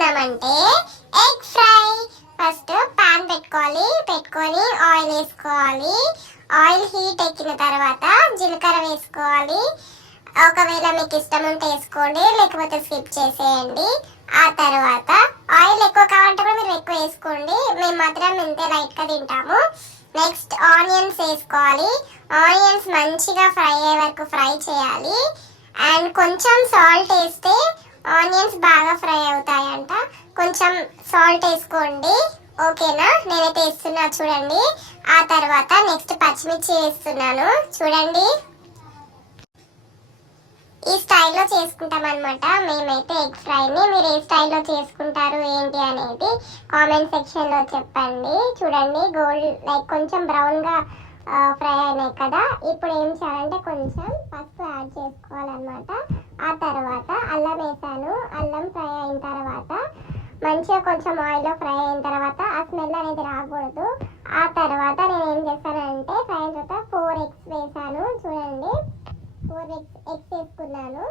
చేస్తున్నామంటే egg fry. First pan పెట్టుకొని oil వేసుకోవాలి. ఆయిల్ హీట్ ఎక్కిన తర్వాత జీలకర్ర వేసుకోవాలి. ఒకవేళ మీకు ఇష్టం ఉంటే వేసుకోండి, లేకపోతే స్కిప్ చేసేయండి. ఆ తర్వాత ఆయిల్ ఎక్కువ కావాలంటే కూడా మీరు ఎక్కువ వేసుకోండి. మేము మాత్రం ఇంతే లైట్గా తింటాము. నెక్స్ట్ ఆనియన్స్ వేసుకోవాలి. ఆనియన్స్ మంచిగా ఫ్రై అయ్యే వరకు ఫ్రై చేయాలి. అండ్ కొంచెం సాల్ట్ వేస్తే ఆనియన్స్ బాగా ఫ్రై అవుతాయంట. కొంచెం సాల్ట్ వేసుకోండి, ఓకేనా? నేనైతే వేస్తున్నా చూడండి. ఆ తర్వాత నెక్స్ట్ పచ్చిమిర్చి వేస్తున్నాను చూడండి. ఈ స్టైల్లో చేసుకుంటాం అనమాట మేమైతే ఎగ్ ఫ్రైని. మీరు ఏ స్టైల్లో చేసుకుంటారు ఏంటి అనేది కామెంట్ సెక్షన్లో చెప్పండి. చూడండి గోల్డ్ లైక్ కొంచెం బ్రౌన్గా ఫ్రై అయినాయి కదా. ఇప్పుడు ఏం చేయాలంటే కొంచెం పసుపు యాడ్ చేసుకోవాలన్నమాట. ఆ తర్వాత అల్లం వేసాను. అల్లం ఫ్రై అయిన తర్వాత మంచిగా కొంచెం ఆయిల్లో ఫ్రై అయిన తర్వాత ఆ స్మెల్ అనేది రాకూడదు. ఆ తర్వాత నేను ఏం చేశానంటే ఫ్రై అయిన తర్వాత 4 eggs వేసాను చూడండి. 4 eggs వేసుకున్నాను.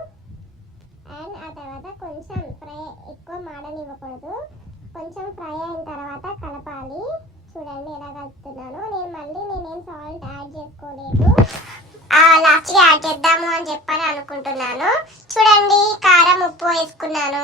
అండ్ ఆ తర్వాత కొంచెం ఫ్రై ఎక్కువ మాడనివ్వకూడదు. కొంచెం ఫ్రై అయిన తర్వాత కలపాలి. చూడండి ఎలా కలుపుతున్నాను. నేనేం సాల్ట్ యాడ్ చేసుకోలేదు, లాస్ట్గా యాడ్ చేద్దాము అని చెప్పని అనుకుంటున్నాను. చూడండి కారం ఉప్పు వేసుకున్నాను.